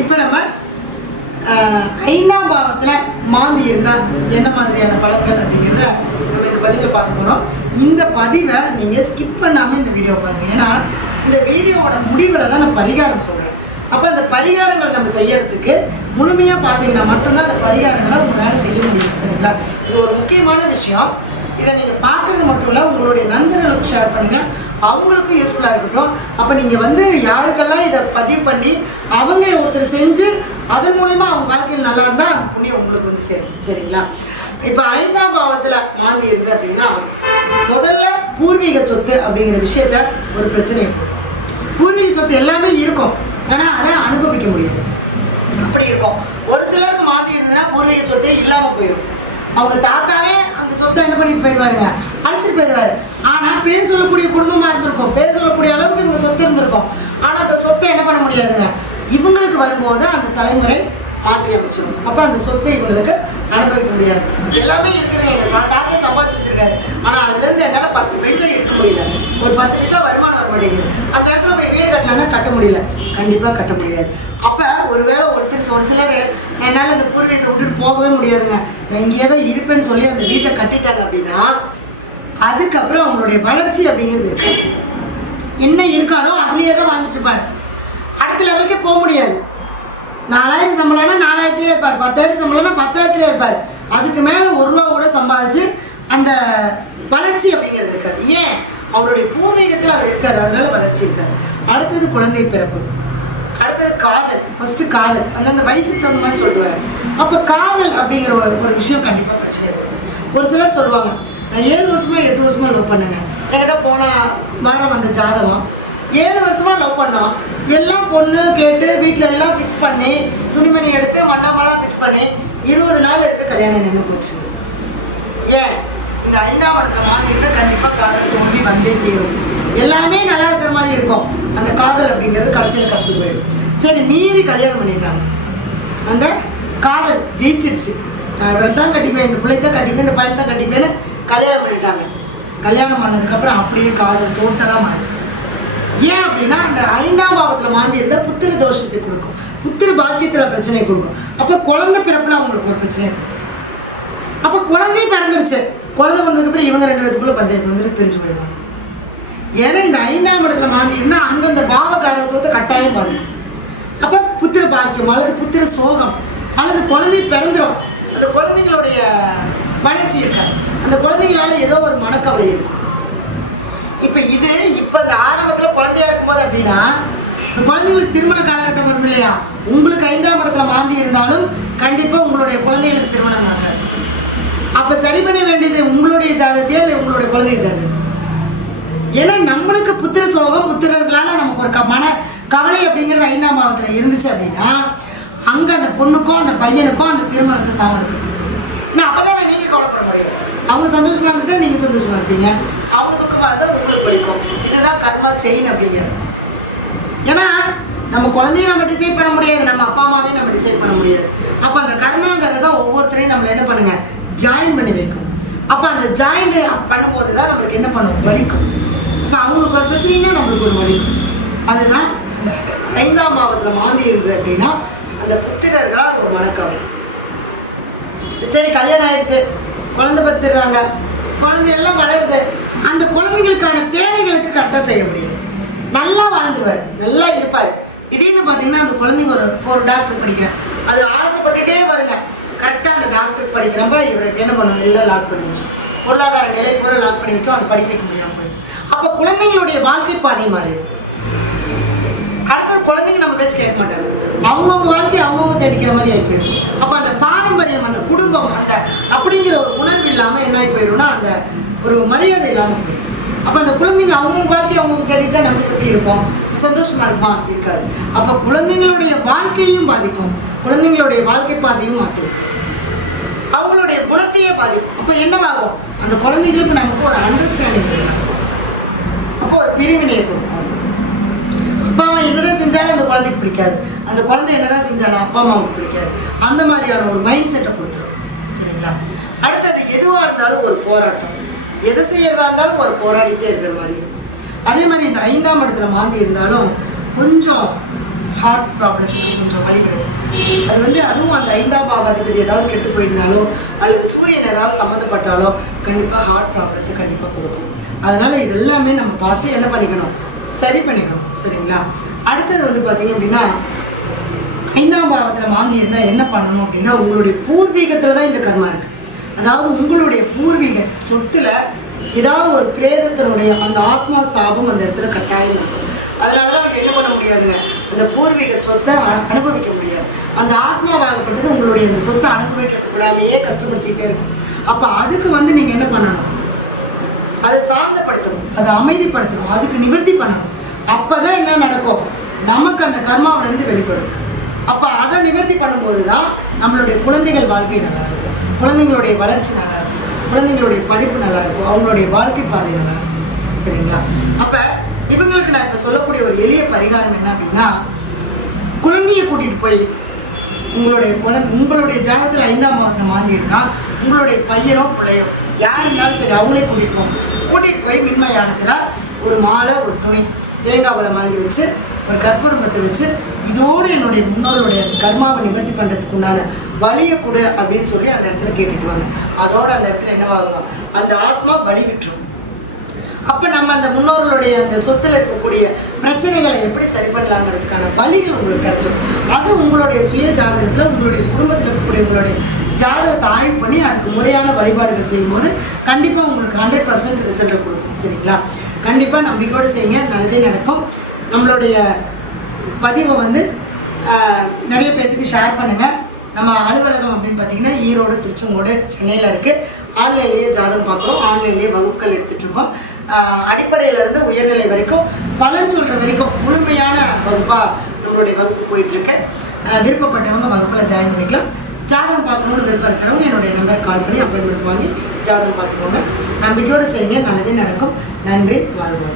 இப்போ நம்ம 5ஆம் பாவத்தில் மாந்தி இருந்தால் என்ன மாதிரியான பலன்கள் அப்படிங்கிறத நம்ம இந்த பதிவில் பார்க்க போகிறோம். இந்த பதிவை நீங்கள் ஸ்கிப் பண்ணாமல் இந்த வீடியோ பாருங்கள். ஏன்னா இந்த வீடியோவோட முடிவில் தான் நான் பரிகாரம் சொல்கிறேன். அப்போ அந்த பரிகாரங்கள் நம்ம செய்யறதுக்கு முழுமையாக பார்த்தீங்கன்னா மட்டும்தான் அந்த பரிகாரங்களை உங்களால் செய்ய முடியும். சரிங்களா? இது ஒரு முக்கியமான விஷயம். இதை நீங்கள் பார்க்குறது மட்டும் இல்லை, உங்களுடைய நண்பர்களுக்கும் ஷேர் பண்ணுங்கள், அவங்களுக்கும் யூஸ்ஃபுல்லாக இருக்கட்டும். அப்போ நீங்கள் யாருக்கெல்லாம் இதை பதிவு பண்ணி அவங்க ஒருத்தர் செஞ்சு அதன் மூலயமா அவங்க வாழ்க்கையில் நல்லா இருந்தால் அந்த புண்ணியம் உங்களுக்கு சேரும். சரிங்களா? இப்போ 5ஆம் பாவத்தில் மாந்தி இருந்து அப்படின்னா முதல்ல பூர்வீக சொத்து அப்படிங்கிற விஷயத்த ஒரு பிரச்சனை. பூர்வீக சொத்து எல்லாமே இருக்கும், ஆனால் அதை அனுபவிக்க முடியாது. அப்படி இருக்கும். ஒரு சிலருக்கு மாந்தி இருந்ததுன்னா பூர்வீக சொத்தே இல்லாமல் போயிடும். அவங்க தாத்தாவே அந்த சொத்தை என்ன பண்ணிட்டு போயிடுவாருங்க, அழைச்சிட்டு போயிடுவாரு. ஆனால் பேர் சொல்லக்கூடிய குடும்பமாக இருந்திருக்கும், பேர் சொல்லக்கூடிய அளவுக்கு இவங்க சொத்து இருந்திருக்கும். ஆனால் அந்த சொத்தை என்ன பண்ண முடியாதுங்க, இவங்களுக்கு வரும்போது அந்த தலைமுறை மாற்றி அமைச்சிடும். அப்போ அந்த சொத்தை இவங்களுக்கு அனுபவிக்க முடியாது. எல்லாமே இருக்குது, எங்கள் தாத்தா சம்பாதிச்சு வச்சிருக்காரு, ஆனால் அதுலேருந்து என்னால் 10 பைசா எடுக்க முடியல, ஒரு 10 பைசா வருமானம் வர மாட்டேங்குது. அந்த இடத்துல போய் வீடு கட்டலான்னா கட்ட முடியல, கண்டிப்பாக கட்ட முடியாது. அப்போ ஒருவேளை ஒரு சிலர் என்னால் அந்த பூர்வீகத்தை விட்டுட்டு போகவே முடியாதுங்க, நான் இங்கேயே தான் இருப்பேன்னு சொல்லி அந்த வீட்டை கட்டிட்டாங்க அப்படின்னா அதுக்கப்புறம் அவங்களுடைய வளர்ச்சி அப்படிங்கிறது இருக்கு. என்ன இருக்காரோ அதுலேயே தான் வாழ்ந்துட்டு இருப்பார். அடுத்த லெவலுக்கே போக முடியாது. 4000 சம்பளம்னா 4000லேயே இருப்பார், 10,000 சம்பளம்னா 10,000லேயே இருப்பார். அதுக்கு மேலே 1 ரூபா கூட சம்பாதிச்சு அந்த வளர்ச்சி அப்படிங்கிறது இருக்காது. ஏன்? அவருடைய பூர்வீகத்தில் அவர் இருக்காரு, அதனால வளர்ச்சி இருக்காது. அடுத்தது குழந்தை பிறப்பு, அடுத்தது காதல். ஃபர்ஸ்ட் காதல், அந்தந்த வயசுக்கு தகுந்த மாதிரி சொல்லுவார். அப்போ காதல் அப்படிங்கிற ஒரு விஷயம் கண்டிப்பாக பிரச்சனை இருக்கும். ஒரு சிலர் சொல்லுவாங்க, நான் 7 வருஷமா 8 வருஷமா லவ் பண்ணுங்க. என்கிட்ட போன வாரம் அந்த ஜாதகம் 7 வருஷமா லவ் பண்ணோம், எல்லாம் பொண்ணு கேட்டு வீட்டில் எல்லாம் ஃபிக்ஸ் பண்ணி துணிமணி எடுத்து மண்டபமெல்லாம் ஃபிக்ஸ் பண்ணி 20 நாள் இருக்க கல்யாணம் நின்று போச்சு. ஏன்? இந்த 5ஆம் இடத்துல மாந்தி இருந்தால் கண்டிப்பாக காதல் தோல்வி வந்தே தீரும். எல்லாமே நல்லா இருக்கிற மாதிரி இருக்கும், அந்த காதல் அப்படிங்கிறது கடைசியில் கஷ்டம் போயிடும். சரி, மீறி கல்யாணம் பண்ணிட்டாங்க, அந்த காதல் ஜெயிச்சிருச்சு. நான் இவரை தான் கட்டிப்பேன், இந்த பிள்ளை தான் கட்டிப்பேன், இந்த பையன் தான் கட்டிப்பேன்னு கல்யாணம் பண்ணிட்டாங்க. கல்யாணம் பண்ணதுக்கப்புறம் அப்படியே காதல் டோட்டலாக மாறி. ஏன் அப்படின்னா அந்த 5ஆம் பாவத்தில் மாந்தி இருந்தால் புத்திர தோஷத்தை கொடுக்கும், புத்திர பாக்கியத்தில் பிரச்சனை கொடுக்கும். அப்போ குழந்தை பிறப்புல அவங்களுக்கு ஒரு பிரச்சனை இருக்கும். அப்போ குழந்தையும் பிறந்துருச்சு, குழந்தை வந்ததுக்கப்புறம் இவங்க 2 பேருக்குள்ள பஞ்சாயத்து வந்துட்டு பிரிஞ்சு போயிடுவாங்க. ஏன்னா இந்த 5ஆம் இடத்துல மாந்தி இருந்தால் அந்தந்த பாவகாரத்துவத்தை கட்டாயம் பாதிக்கும். அப்போ புத்திர பாக்கியம் அல்லது புத்திர சோகம் அல்லது குழந்தை பிறந்துடும், அந்த குழந்தைங்களுடைய வளர்ச்சி இருக்காது, அந்த குழந்தைங்களால ஏதோ ஒரு மனக்கவலை இருக்கும். இப்போ இந்த ஆரம்பத்தில் குழந்தையா இருக்கும்போது அப்படின்னா இந்த குழந்தைங்களுக்கு திருமண காலகட்டம் வரும் இல்லையா, உங்களுக்கு 5ஆம் இடத்துல மாந்தி இருந்தாலும் கண்டிப்பாக உங்களுடைய குழந்தைகளுக்கு திருமணம் நடக்காது. அப்போ சரி பண்ண வேண்டியது உங்களுடைய ஜாதகத்தையோ இல்லை உங்களுடைய குழந்தை ஜாதகத்தையோ. ஏன்னா நம்மளுக்கு புத்திர சோகம், புத்திரர்களால நமக்கு ஒரு மன கவலை அப்படிங்கிறது 5ஆம் பாவத்தில் இருந்துச்சு அப்படின்னா அங்கே அந்த பொண்ணுக்கும் அந்த பையனுக்கும் அந்த திருமணத்தை தாமதம். ஏன்னா அப்போதான் நீங்கள் கவலைப்பட முடியும். அவங்க சந்தோஷமாக இருந்துட்டு நீங்கள் சந்தோஷமாக இருப்பீங்க, அவங்க துக்கமாக இருந்தால் உங்களுக்கு பிடிக்கும். இதுதான் கர்மா செயின் அப்படிங்கிறது. ஏன்னா நம்ம குழந்தைய நம்ம டிசைட் பண்ண முடியாது, நம்ம அப்பா அம்மாவையும் நம்ம டிசைட் பண்ண முடியாது. அப்போ அந்த கர்மாங்கிறது தான் ஒவ்வொருத்தரையும் நம்மளை என்ன பண்ணுங்க, ஜாயின் பண்ணி வைக்கும். அப்போ அந்த ஜாயின் பண்ணும்போது தான் நம்மளுக்கு என்ன பண்ணும், வலிக்கும். இப்போ அவங்களுக்கு ஒரு பிரச்சனைனா நம்மளுக்கு ஒரு வலிக்கும். அதுதான் அந்த 5ஆம் பாவத்தில் மாந்தி இருக்குது அப்படின்னா அந்த புத்திரர்களால் ஒரு மனக்கவலை. சரி, கல்யாணம் ஆயிடுச்சு, குழந்தை பத்துறாங்க, குழந்தையெல்லாம் வளருது, அந்த குழந்தைங்களுக்கான தேவைகளுக்கு கரெக்டாக செய்ய முடியும். நல்லா வாழ்ந்துருவார், நல்லா இருப்பார். திடீர்னு பார்த்தீங்கன்னா அந்த குழந்தைங்க ஒரு டாக்டர் படிக்கிறேன், அது ஆசைப்பட்டுட்டே வருங்க. கரெக்டாக அந்த டாக்டர் படிக்கிறப்ப இவருக்கு என்ன பண்ணணும், எல்லாம் லாக் பண்ணி வச்சு பொருளாதார நிலை பூரா லாக் பண்ணி வைக்கும், அது படிக்க வைக்க முடியாமல் போயிடும். அப்போ குழந்தைங்களுடைய வாழ்க்கை பாதை மாறிடும். அடுத்தது குழந்தைங்க நம்ம பேச்சு கேட்க மாட்டாங்க, அவங்கவுங்க வாழ்க்கையை அவங்கவுங்க தேடிக்கிற மாதிரி ஆகி போயிடும். அப்போ அந்த பாரம்பரியம், அந்த குடும்பம், அந்த அப்படிங்கிற ஒரு உணர்வு இல்லாமல் என்ன ஆகி போயிடும்னா அந்த ஒரு மரியாதை இல்லாமல் போயிடும். அப்போ அந்த குழந்தைங்க அவங்கவுங்க வாழ்க்கையை அவங்களுக்கு தேடிட்டா நம்மளுக்கு எப்படி இருப்போம், சந்தோஷமா இருப்பான், இருக்காது. அப்போ குழந்தைங்களுடைய வாழ்க்கையும் பாதிக்கும், குழந்தைங்களுடைய வாழ்க்கை பாதையும் மாற்றும், அவங்களுடைய குணத்தையே பாதிக்கும். அப்போ என்னவாகும், அந்த குழந்தைங்களுக்கு நமக்கு ஒரு அண்டர்ஸ்டாண்டிங் இருக்கும், அப்போ ஒரு பிரிவினையை கொடுக்கும். அப்பா அம்மா என்னதான் செஞ்சாலும் அந்த குழந்தைக்கு பிடிக்காது, அந்த குழந்தை என்னதான் செஞ்சாலும் அப்பா அம்மாவுக்கு பிடிக்காது. அந்த மாதிரியான ஒரு மைண்ட் செட்டை கொடுத்துரும். சரிங்களா? அடுத்தது எதுவாக இருந்தாலும் ஒரு போராட்டம், எதை செய்யறதா இருந்தாலும் ஒரு போராடிட்டே இருக்கிற மாதிரி இருக்கும். அதே மாதிரி இந்த 5ஆம் இடத்துல மாந்தி இருந்தாலும் கொஞ்சம் ஹார்ட் ப்ராப்ளத்துக்கு கொஞ்சம் வழி கிடைக்கும். அது வந்து அதுவும் அந்த 5ஆம் பாவாதிபதி ஏதாவது கெட்டு போயிருந்தாலோ அல்லது சூரியன் ஏதாவது சம்மந்தப்பட்டாலோ கண்டிப்பாக ஹார்ட் ப்ராப்ளத்தை கண்டிப்பாக கொடுக்கும். அதனால் இது எல்லாமே நம்ம பார்த்து என்ன பண்ணிக்கணும், சரி பண்ணிக்கணும். சரிங்களா? அடுத்தது வந்து பார்த்தீங்க அப்படின்னா 5ஆம் பாவத்தில் மாந்தி இருந்தால் என்ன பண்ணணும் அப்படின்னா, உங்களுடைய பூர்வீகத்தில் தான் இந்த கர்மா இருக்குது. அதாவது உங்களுடைய பூர்வீக சொத்துல ஏதாவது ஒரு பிரேதத்தினுடைய அந்த ஆத்மா சாபம் அந்த இடத்துல கட்டாயம் இருக்கும். அதனால தான் அது என்ன பண்ண முடியாதுங்க, அந்த பூர்வீக சொத்தை அனுபவிக்க முடியாது. அந்த ஆத்மாவாகப்பட்டது உங்களுடைய அந்த சொத்தை அனுபவிக்கிறதுக்கு விடாமையே கஷ்டப்படுத்திகிட்டே இருக்கும். அப்போ அதுக்கு வந்து நீங்கள் என்ன பண்ணணும், அதை சாந்தப்படுத்தணும், அதை அமைதிப்படுத்தணும், அதுக்கு நிவர்த்தி பண்ணணும். அப்போ தான் என்ன நடக்கும், நமக்கு அந்த கர்மாவிலேருந்து வெளிப்படும். அப்போ அதை நிவர்த்தி பண்ணும்போது தான் நம்மளுடைய குழந்தைகள் வாழ்க்கை நல்லாயிருக்கும், குழந்தைங்களுடைய வளர்ச்சி நல்லாயிருக்கும், குழந்தைங்களுடைய படிப்பு நல்லாயிருக்கும், அவங்களுடைய வாழ்க்கை பாதை நல்லாயிருக்கும். சரிங்களா? அப்போ இவங்களுக்கு நான் இப்போ சொல்லக்கூடிய ஒரு எளிய பரிகாரம் என்ன அப்படின்னா, குழந்தையை கூட்டிகிட்டு போய் உங்களுடைய ஜாதகத்தில் 5ஆம் பாவத்தில் மாறி இருந்தால் உங்களுடைய பையனோ பிள்ளையோ யார் இருந்தாலும் சரி அவங்களே கூட்டிகிட்டு போய் மின்மயானத்தில் ஒரு மாலை, ஒரு துணி, தேங்காய் பழம் வாங்கி வச்சு, ஒரு கற்பூரமத்தை வச்சு, இதோடு என்னுடைய முன்னோர்களுடைய அந்த கர்மாவை நிவர்த்தி பண்ணுறதுக்கு உண்டான வழியை கொடு அப்படின்னு சொல்லி அந்த இடத்துல கேட்டுட்டுவாங்க. அதோட அந்த இடத்துல என்னவாகும், அந்த ஆத்மா வழி விட்டுரும். அப்போ நம்ம அந்த முன்னோர்களுடைய அந்த சொத்தில் இருக்கக்கூடிய பிரச்சனைகளை எப்படி சரி பண்ணலாங்கிறதுக்கான வழிகள் உங்களுக்கு கிடைச்சிடும். அது உங்களுடைய சுய ஜாதகத்தில் உங்களுடைய குடும்பத்தில் இருக்கக்கூடிய உங்களுடைய ஜாதகத்தை ஆய்வு பண்ணி அதுக்கு முறையான வழிபாடுகள் செய்யும்போது கண்டிப்பாக உங்களுக்கு 100% ரிசல்ட்டை கொடுக்கும். சரிங்களா? கண்டிப்பாக நம்பிக்கையோடு செய்யுங்க, நல்லதே நடக்கும். நம்மளுடைய பதிவை வந்து நிறைய பேர்த்துக்கு ஷேர் பண்ணுங்கள். நம்ம அலுவலகம் அப்படின்னு பார்த்தீங்கன்னா ஈரோடு, திருச்செங்கோடு, சென்னையில் இருக்குது. ஆன்லைன்லேயே ஜாதகம் பார்க்குறோம், ஆன்லைன்லேயே வகுப்புகள் எடுத்துகிட்ருக்கோம். அடிப்படையிலேருந்து உயர்நிலை வரைக்கும் பலன் சொல்கிற வரைக்கும் முழுமையான வகுப்பாக நம்மளுடைய வகுப்பு போயிட்டுருக்கு. விருப்பப்பட்டவங்க வகுப்பில் ஜாயின் பண்ணிக்கலாம். ஜாதகம் பார்க்கணுன்னு விருப்பம் இருக்கிறவங்க என்னுடைய நம்பர் கால் பண்ணி அப்பாயின்மெண்ட் வாங்கி ஜாதகம் பார்த்துக்கோங்க. நம்பிக்கையோடு செய்யுங்க, நல்லதே நடக்கும். நன்றி, வாழ்க.